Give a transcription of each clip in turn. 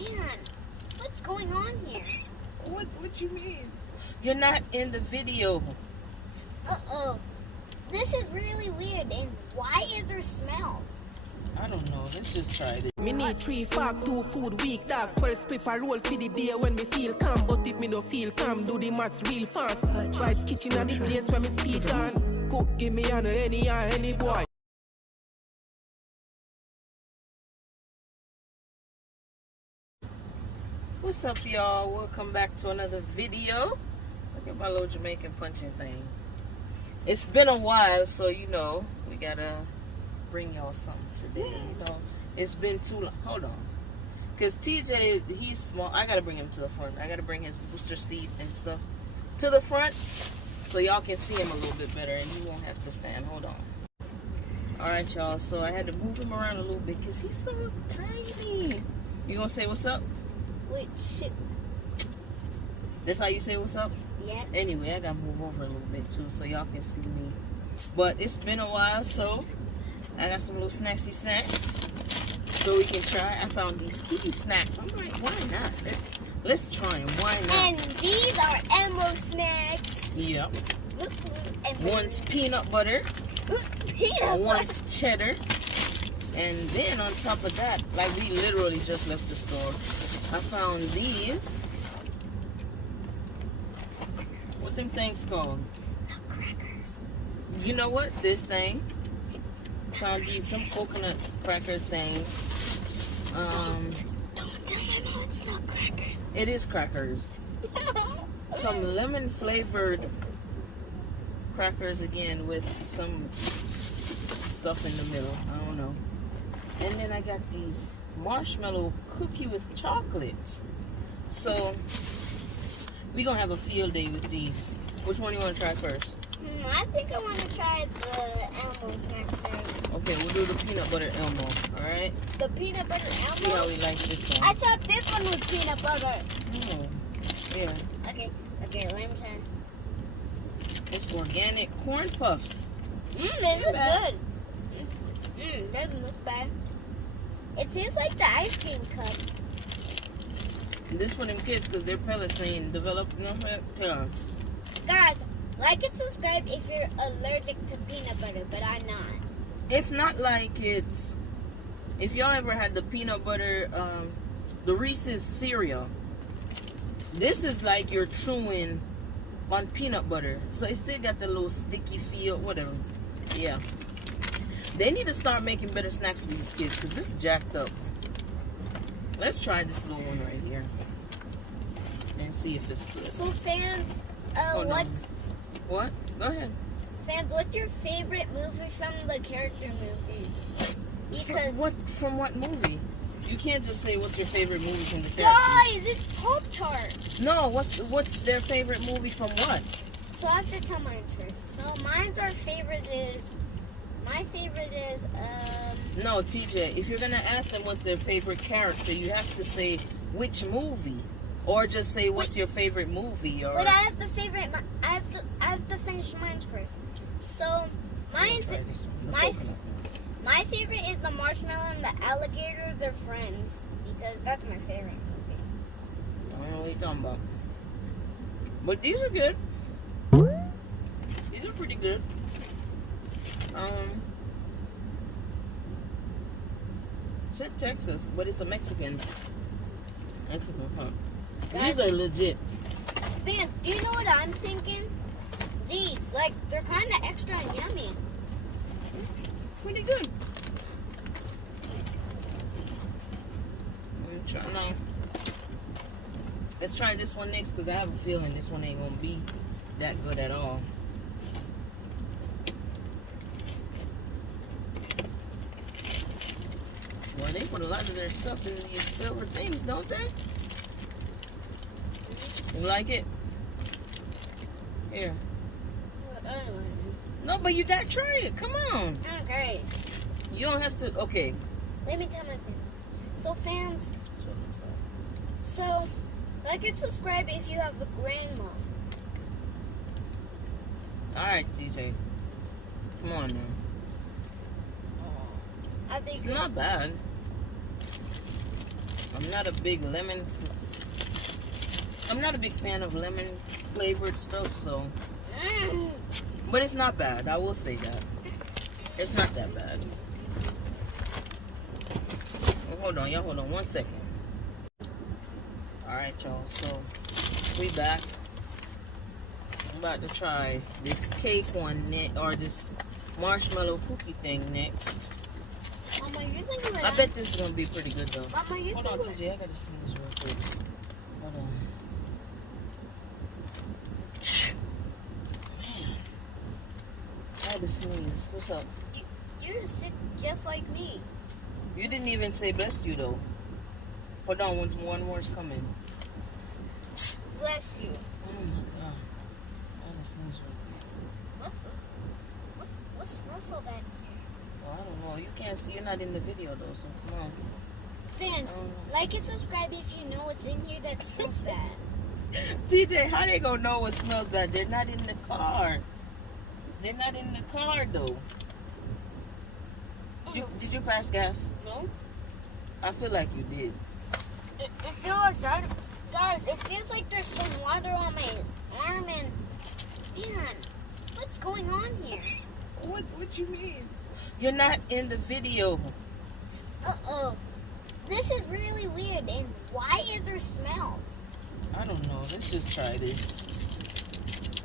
Man, what's going on here? What you mean? You're not in the video. Uh-oh. This is really weird. And why is there smells? I don't know. Let's just try it. Me need 3 fab, 2 food week, dog 12 spliff a roll for the day when me feel calm. But if me don't feel calm, do the maths real fast. Vibes kitchen and the place where me speak on. Cook, give me on any boy. What's up, y'all? Welcome back to another video. Look at my little Jamaican punching thing. It's been a while, so you know we gotta bring y'all something today. You know, it's been too long. Hold on, cause TJ, he's small. I gotta bring him to the front. I gotta bring his booster seat and stuff to the front so y'all can see him a little bit better, and he won't have to stand. Hold on. All right, y'all. So I had to move him around a little bit cause he's so tiny. You gonna say what's up? Wait, shit. That's how you say what's up? Yeah. Anyway, I gotta move over a little bit too so y'all can see me. But it's been a while, so I got some little snacksy snacks so we can try. I found these kitty snacks. I'm like, why not? Let's try them. Why not? And these are Emerald snacks. Yep. And One's peanut butter. peanut One's cheddar. And then on top of that, like we literally just left the store, I found these. What them things called? crackers. You know what? This thing. Found these, some coconut cracker thing. Don't tell my mom it's not crackers. It is crackers. Some lemon flavored crackers again with some stuff in the middle. I don't know. And then I got these marshmallow cookie with chocolate. So we're gonna have a field day with these. Which one you want to try first? I think I want to try the Elmo snacks first. Okay, we'll do the peanut butter Elmo. All right. The peanut butter Elmo. See how we like this one. I thought this one was peanut butter. Oh, yeah. Okay, let me try. It's organic corn puffs. They look bad. good. Doesn't look bad. It tastes like the ice cream cup. This for them kids because their pellets ain't developed. No, yeah. Guys, like and subscribe if you're allergic to peanut butter, but I'm not. It's not like it's. If y'all ever had the peanut butter, the Reese's cereal, this is like you're chewing on peanut butter. So it still got the little sticky feel, whatever. Yeah. They need to start making better snacks for these kids because this is jacked up. Let's try this little one right here and see if it's good. So fans, Oh, no. What? Go ahead. Fans, what's your favorite movie from the character movies? Because From what movie? You can't just say what's your favorite movie from the character. guys, it's Pop-Tart. No, what's their favorite movie from what? So I have to tell mine first. So my favorite is No, TJ, if you're gonna ask them what's their favorite character, you have to say which movie, or just say what's your favorite movie. Or but I have to finish mine first. So my favorite is the marshmallow and the alligator. They're friends because that's my favorite movie. I don't know what you're talking about. But these are good. These are pretty good. Said Texas, but it's a Mexican. These are legit. Fans, do you know what I'm thinking? These, like, they're kind of extra and yummy. Pretty good. Now, let's try this one next because I have a feeling this one ain't gonna be that good at all. Well, they put a lot of their stuff in these silver things, don't they? You like it? Here. No, but you gotta try it. Come on. Okay. You don't have to. Okay. Let me tell my fans. So fans, so like and subscribe if you have a grandma. All right, DJ. Come on now. I think It's not bad. I'm not a big fan of lemon flavored stuff, so. But it's not bad. I will say that. It's not that bad. Hold on, y'all. Hold on 1 second. Alright, y'all. So, we back. I'm about to try this cake one or this marshmallow cookie thing next. Mama, you think I bet this is going to be pretty good, though. Mama, you Hold on, think TJ. I got to see this real quick. Hold on. Man. I had to sneeze. What's up? you're sick just like me. You didn't even say bless you, though. Hold on, one more's coming. Bless you. Oh my god. I had to sneeze real quick. What smells so bad in here? Well, I don't know. You can't see. You're not in the video, though, so come on. Fans, like and subscribe if you know what's in here that smells bad. TJ, how they gonna know what smells bad? They're not in the car. They're not in the car, though. Did you pass gas? No. I feel like you did. It feels like, guys, it feels like there's some water on my arm and, man, what's going on here? What you mean? You're not in the video. Uh-oh. This is really weird, and why is there smells? I don't know. Let's just try this.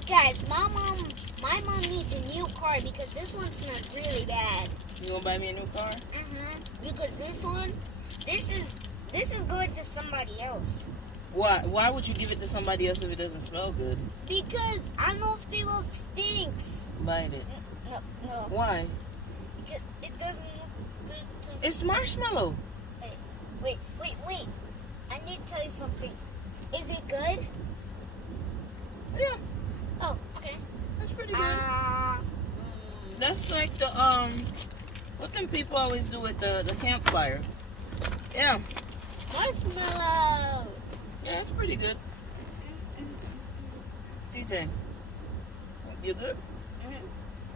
Guys, my mom needs a new car because this one smells really bad. You gonna buy me a new car? Because this is going to somebody else. Why? Why would you give it to somebody else if it doesn't smell good? Because I don't know if they love stinks. Bite it. No. Why? Because it doesn't look good to me. It's marshmallow. Wait. I need to tell you something. Is it good? Yeah. Oh, okay. That's pretty good. That's like the what them people always do at the campfire. Yeah. Marshmallow. Yeah, it's pretty good. TJ, you good?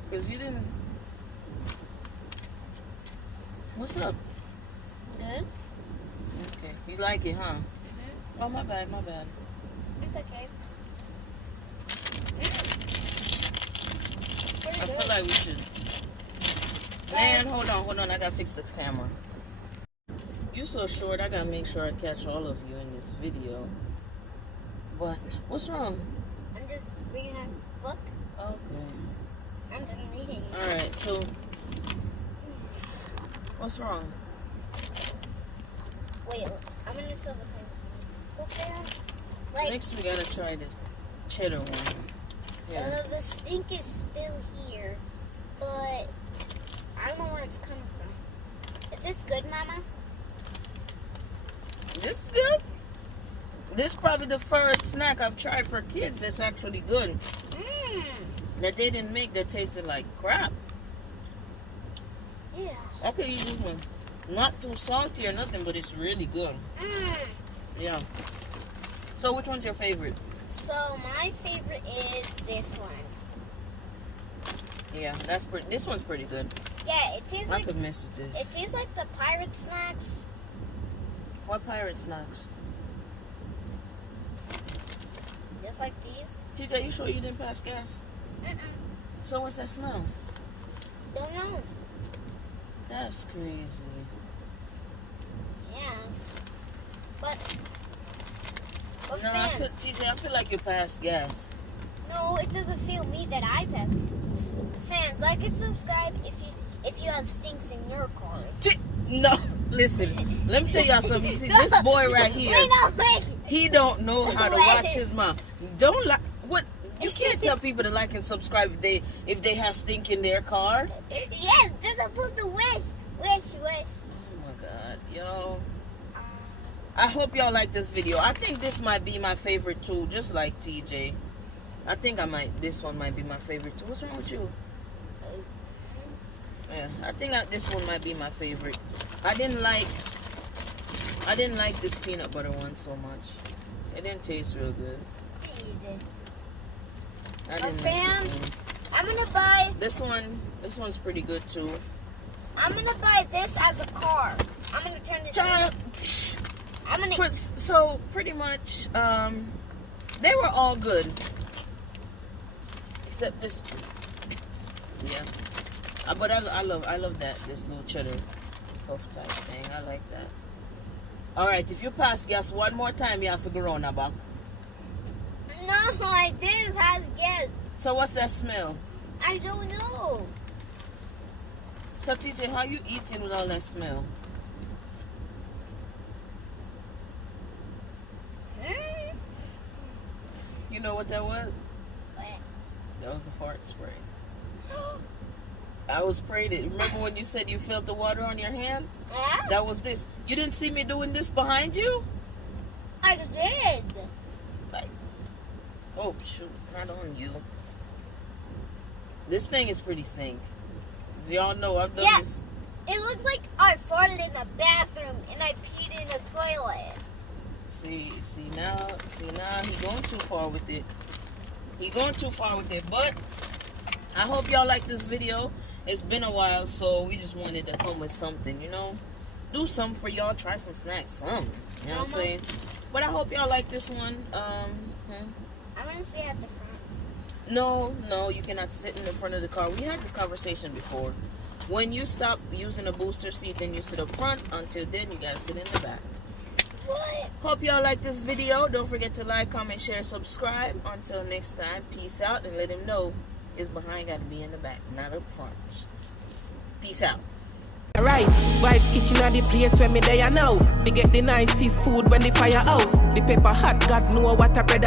Because you didn't. What's up? Good. Okay. You like it, huh? Oh, my bad. It's okay. I feel like we should. Man, hold on. I gotta fix this camera. You're so short, I gotta make sure I catch all of you in this video. But, what's wrong? I'm just reading a book. Okay. I'm just reading. Alright, so. What's wrong? Wait, I'm gonna show the things. So fans, like. Next, we gotta try this cheddar one. Yeah. The stink is still here, but I don't know where it's coming from. Is this good, Mama? This is good. This is probably the first snack I've tried for kids that's actually good. That they didn't make that tasted like crap. Yeah. I could use this one. Not too salty or nothing, but it's really good. Yeah. So which one's your favorite? So my favorite is this one. Yeah, this one's pretty good. Yeah, it tastes like. I could mess with this. It tastes like the pirate snacks. What pirate snacks? Just like these. TJ, you sure you didn't pass gas? So what's that smell? Don't know. That's crazy. Yeah. But No, fans, TJ, I feel like you passed gas. no, it doesn't feel me that I passed. Fans, like and subscribe if you have stinks in your cars. No, listen. Let me tell y'all something. See, this boy right here, Wait. he don't know how to watch his mouth. Don't like what you can't tell people to like and subscribe if they have stink in their car. Yes, they're supposed to wish. Oh my god, y'all. I hope y'all like this video. I think this might be my favorite too, just like TJ. I think this one might be my favorite too. What's wrong with you? Yeah, I think this one might be my favorite. I didn't like this peanut butter one so much. It didn't taste real good. I didn't Fans, like this one. I'm gonna buy. This one's pretty good too. I'm gonna buy this as a car. I'm gonna turn this. Child, I'm gonna. So pretty much, they were all good, except this. Yeah, but I love that this little cheddar puff type thing. I like that. All right, if you pass gas one more time, you have to go around the back. No, I didn't pass gas. So what's that smell? I don't know. So TJ, how you eating with all that smell? You know what that was? What? That was the fart spray. I was sprayed it. Remember when you said you felt the water on your hand? Yeah? That was this. You didn't see me doing this behind you? I did. Like, oh shoot, not on you. This thing is pretty stink. As y'all know, I've done this. It looks like I farted in the bathroom and I peed in the toilet. See now, he going too far with it. But I hope y'all like this video. It's been a while, so we just wanted to come with something, you know. Do something for y'all, try some snacks, something. You know what I'm saying? But I hope y'all like this one. I want to sit at the front. No, you cannot sit in the front of the car. We had this conversation before. When you stop using a booster seat, then you sit up front. Until then, you gotta sit in the back. What? Hope y'all like this video. Don't forget to like, comment, share, subscribe. Until next time, peace out, and let him know his behind got to be in the back, not up front. Peace out. Alright, Vibes Kitchen are the place where me there now. We get the nicest food when the fire out. The pepper hot, God know what a bread